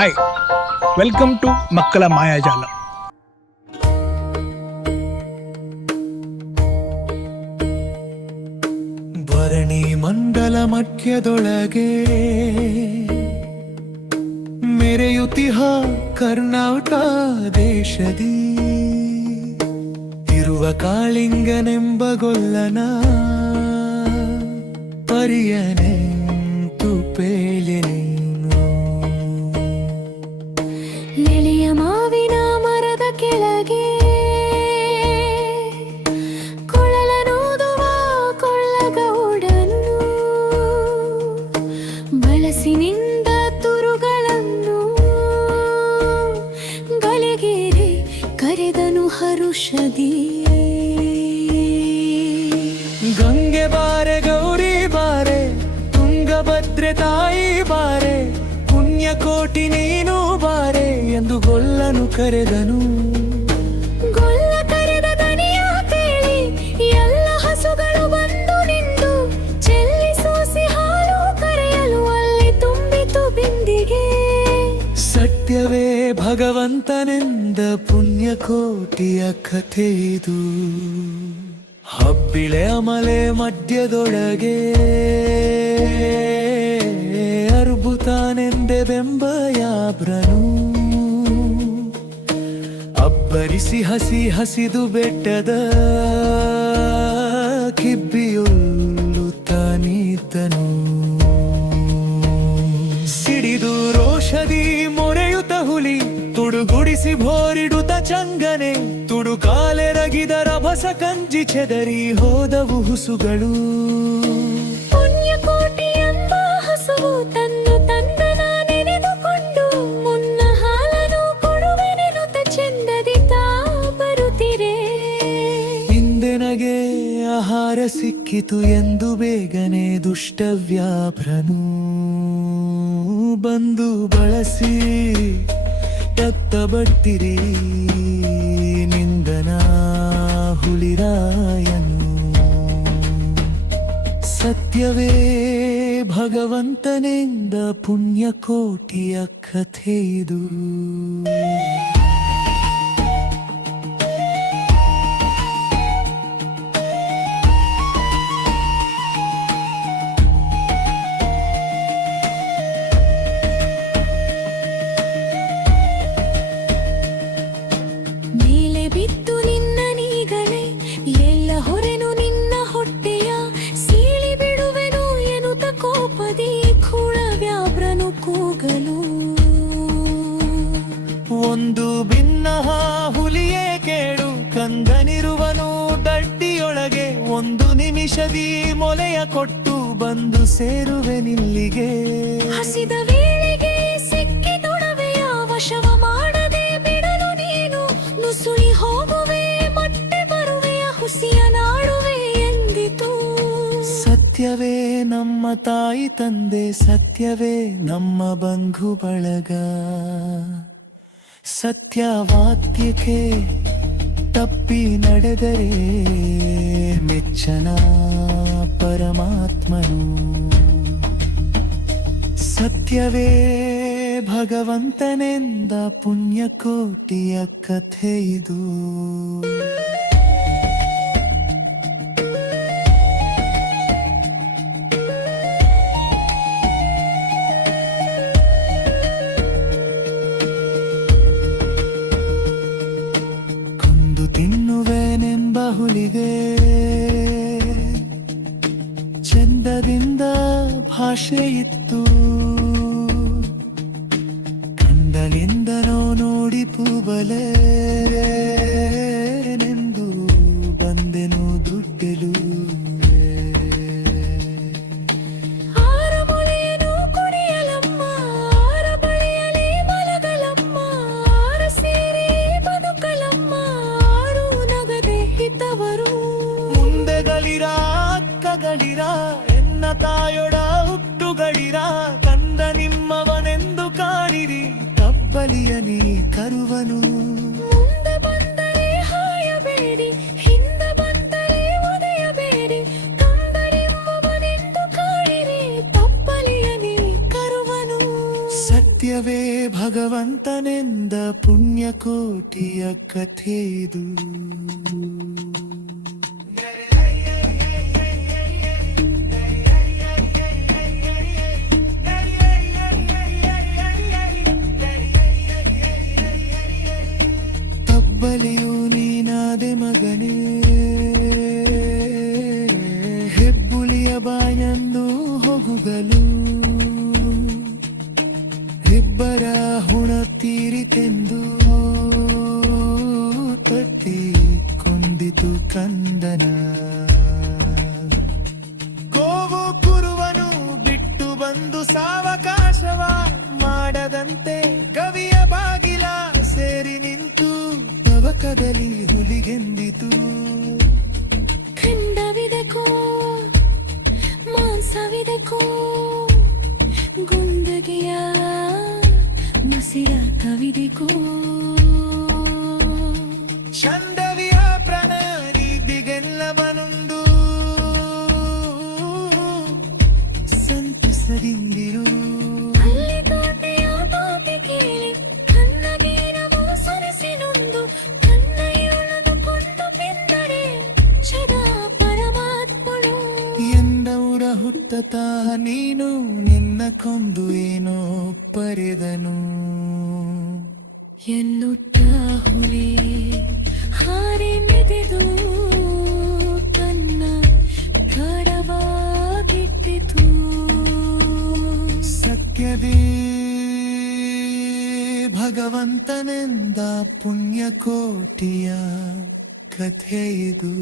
Hi, welcome to ಮಕ್ಕಳ ಮಾಯಾಜಾಲ. ಭರಣಿ ಮಂಡಲ ಮಧ್ಯದೊಳಗೆ ಮೆರೆಯುತಿಹ ಕರ್ನಾಟಕ ದೇಶದಿ ಇರುವ ಕಾಳಿಂಗನೆಂಬ ಗೊಲ್ಲನ ಪರಿಯನೆಂತು ಪೇಳೆನೆ ನೆಲೆಯ ಮಾವಿನ ಮರದ ಕೆಳಗೆ ಕೊಳಲನೂದುವ ಕೊಳ್ಳಗೌಡನು ಬಳಸಿನಿಂದ ತುರುಗಳನ್ನು ಗಲೆಗೇರಿ ಕರೆದನು ಹರುಷದಿ. ಗಂಗೆ ಬಾರೆ ಗೌರಿ ಬಾರೆ ತುಂಗಭದ್ರೆ ತಾಯಿ ಬಾರೆ ಪುಣ್ಯಕೋಟಿ ನೀನು ಬಾರೆ ಎಂದು ಗೊಲ್ಲನು ಕರೆದನು. ಗೊಲ್ಲ ಕರೆದ ದನಿಯ ಕೇಳಿ ಎಲ್ಲ ಹಸುಗಳು ಬಂದು ನಿಂತು ಚೆಲ್ಲಿ ಸೋಸಿ ಹಾಲು ಕರೆಯಲು ಅಲ್ಲಿ ತುಂಬಿತು ಬಿಂದಿಗೆ. ಸತ್ಯವೇ ಭಗವಂತನೆಂದ ಪುಣ್ಯಕೋಟಿಯ ಕಥೆ ಇದು. ಹಬ್ಬಿಳೆ ಅಮಲೆ ಮಧ್ಯದೊಳಗೆ ಅರ್ಬುತಾನೆಂದೆ ಬೆಂಬಯಾಬ್ರನು ಅಬ್ಬರಿಸಿ ಹಸಿ ಹಸಿದು ಬೆಟ್ಟದ ಕಿಬ್ಬಿಯುಲ್ಲು ತಾನಿದ್ದನು. ಸಿಡಿದು ರೋಷದಿ ಮೊರೆಯುತ ಹುಲಿ ತುಡುಗುಡಿಸಿ ಭೋರಿಡುತ್ತ ಚಂಗನೆ ತುಡು ಕಾಲೆರಗಿದ ರಭಸ ಕಂಜಿ ಚೆದರಿ ಹೋದವು ಹುಸುಗಳು. ಪುಣ್ಯಕೋಟಿ ಎಂಬ ಹಸುವು ತನ್ನು ತಂದನ ನೆನೆದುಕೊಂಡು ಮುನ್ನ ಹಾಲನು ಕೊಡುವೆನೆನುತ ಚೆಂದದಿ ತಾ ಬರುತ್ತಿರೆ. ಹಿಂದೆನಗೆ ಆಹಾರ ಸಿಕ್ಕಿತು ಎಂದು ಬೇಗನೆ ದುಷ್ಟವ್ಯಾಭ್ರನು ಬಂದು ಬಳಸಿ ಎತ್ತ ಬಟ್ಟಿರಿ ನಿಂದನ ಹುಲಿರಾಯನು. ಸತ್ಯವೇ ಭಗವಂತನೆಂದ ಪುಣ್ಯಕೋಟಿಯ ಕಥೆ ಇದು. ಮೇಲೆ ಬಿತ್ತು ನಿನ್ನ ನೀಗಲೇ ಎಲ್ಲ ಹೊರೆನು ನಿನ್ನ ಹೊಟ್ಟೆಯ ಸೀಳಿ ಬಿಡುವೆನು ಎನ್ನುತ್ತ ಕೋಪದಿ ಖುಳವ್ಯಾಬ್ರನು ಕೂಗಲು. ಒಂದು ಭಿನ್ನ ಹುಲಿಯೇ ಕೇಳು ಕಂದನಿರುವನು ದಡ್ಡಿಯೊಳಗೆ ಒಂದು ನಿಮಿಷದಿ ಮೊಲೆಯ ಕೊಟ್ಟು ಬಂದು ಸೇರುವೆನಿಲ್ಲಿಗೆ. ಹಸಿದ ವೇಳೆಗೆ ಸಿಕ್ಕಿ ತೊಡವೆಯ ವಶವ ಮಾಡದೆ ಬಿಡಲು ನೀನು ನುಸುಳಿ ಹೋಗುವೆ ಮತ್ತೆ ಬರುವೆಯ ಹುಸಿಯ ನಾಡುವೆ ಎಂದಿತು. ಸತ್ಯವೇ ನಮ್ಮ ತಾಯಿ ತಂದೆ ಸತ್ಯವೇ ನಮ್ಮ ಬಂಧು ಬಳಗ ಸತ್ಯವಾಕ್ಯಕ್ಕೆ ತಪ್ಪಿ ನಡೆದರೆ ಮೆಚ್ಚನ ಪರಮಾತ್ಮನು. ಸತ್ಯವೇ ಭಗವಂತನೆಂದ ಪುಣ್ಯಕೋಟಿಯ ಕಥೆ ಇದು. ಕೊಂದು ತಿನ್ನುವೆನೆಂಬ ಹುಲಿಗೆ ಚಂದದಿಂದ ಭಾಷೆ ಇತ್ತು. ಕಂದಲಿಂದನೋ ನೋಡಿ ಪೂಬಲೆ ನೆಂದು ಬಂದೆನು ದುಡ್ಡೆಲು. ಆರ ಮೊಳೆಯನು ಕುಡಿಯಲಮ್ಮ ಆರ ಬಳಿಯಲಿ ಮಲಗಲಮ್ಮ ಆರ ಸೇರಿ ಬದುಕಲಮ್ಮ ಆರು ನಗದೆ ಹಿತವರು. ಮುಂದೆಗಳಿರ ಅಕ್ಕಗಳಿರ ಎನ್ನ ತಾಯೊಡ ಹುಟ್ಟುಗಳಿರ ಕಂದ ನಿಮ್ಮವನೆಂದು ಕಾಣಿರಿ ತಬ್ಬಲಿಯ ನೀ ಕರುವನು. ಮುಂದೆ ಬಂದರೆ ಹಾಯಬೇಡಿ ಹಿಂದೆ ಬಂದರೆ ಒದೆಯಬೇಡಿ ಕಂದನೆಂಬವನೆಂದು ಕಾಣಿರಿ ತಪ್ಪಲಿಯ ನೀ ಕರುವನು. ಸತ್ಯವೇ ಭಗವಂತನೆಂದ ಪುಣ್ಯಕೋಟಿಯ ಕಥೆ ಇದು. ತಬ್ಬಲಿಯು ನೀನಾದೆ ಮಗನೇ, ಹೆಬ್ಬುಲಿಯ ಬಾಯಂದು ಹೊಗುಗಲು, ಇಬ್ಬರ ಹುಣ ತೀರಿತೆಂದು ತಟ್ಟಿ ಕೊಂದಿತು ಕಂದನ. ಗೋವು ಕುರುವನು ಬಿಟ್ಟು ಬಂದು ಸಾವಕಾಶವ ಮಾಡದಂತೆ ಗವಿಯ ಬಾಗಿಲ ಸೇರಿ ನಿಂತು ನವಕದಲ್ಲಿ ಹುಲಿಗೆಂದಿತು. ಖಂಡವಿದೆಕೋ ಮಾಂಸವಿದೆಕೋ ಗುಂದಗಿಯ ಮಸಿರ ಕವಿದೆಕೋ. ಚಂದವಿಯ ಪ್ರಣಾರೀತಿಗೆಲ್ಲವನೊಂದು ಸಂತಸದಿಂದಿರು. ಅಲ್ಲಿ ತೋಟೆಯ ಮಾತೆ ಕೇಳಿ ಕನ್ನಗೀರವು ಸೊರಸಿನೊಂದು ಕನ್ನಯ್ಯಳನ್ನು ಕೊಂದು ಬಿಂದರೆ ಸದಾ ಪರಮಾತ್ಮಳು ಎಂದವರ ಹುಟ್ಟತ ನೀನು ನಿನ್ನ ಕೊಂದು ಏನೋ ಪರೆದನು. ಎನ್ನುಟ್ಟ ಹುಲಿ ಹಾರಿ ಮೆದೆದು ಕನ್ನ ಗಡವಾಗಿಟ್ಟಿತು. ಸತ್ಯದೇ ಭಗವಂತನೆಂದ ಪುಣ್ಯಕೋಟಿಯ ಕಥೆ ಇದು.